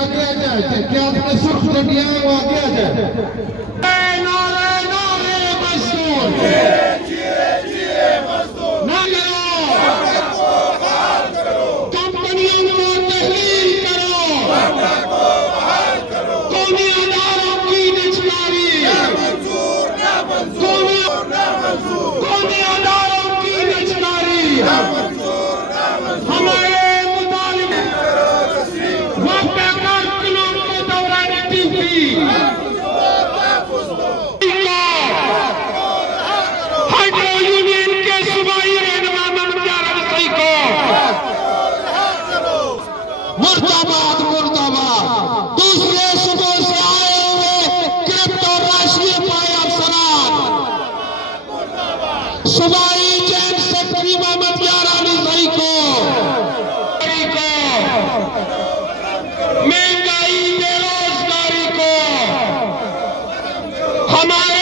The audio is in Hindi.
आगे आ जाए, क्या आपने सुर्ख जो दिया है वो आगे आ जाए। नारे नारे मजदूर, ना करो, कंपनियों को तहलील करो, कौमी अदारों की निजकारी, कौमी अदारों की निजकारी, हमारे मुर्दाबाद मुर्दाबाद। दूसरे सूबों से आए हुए गिरफ्त और राष्ट्रीय पाए अफसरान, सूबाई चैन सेक्रेटरी मोहम्मद यार अली सही को, महंगाई बेरोजगारी को, हमारे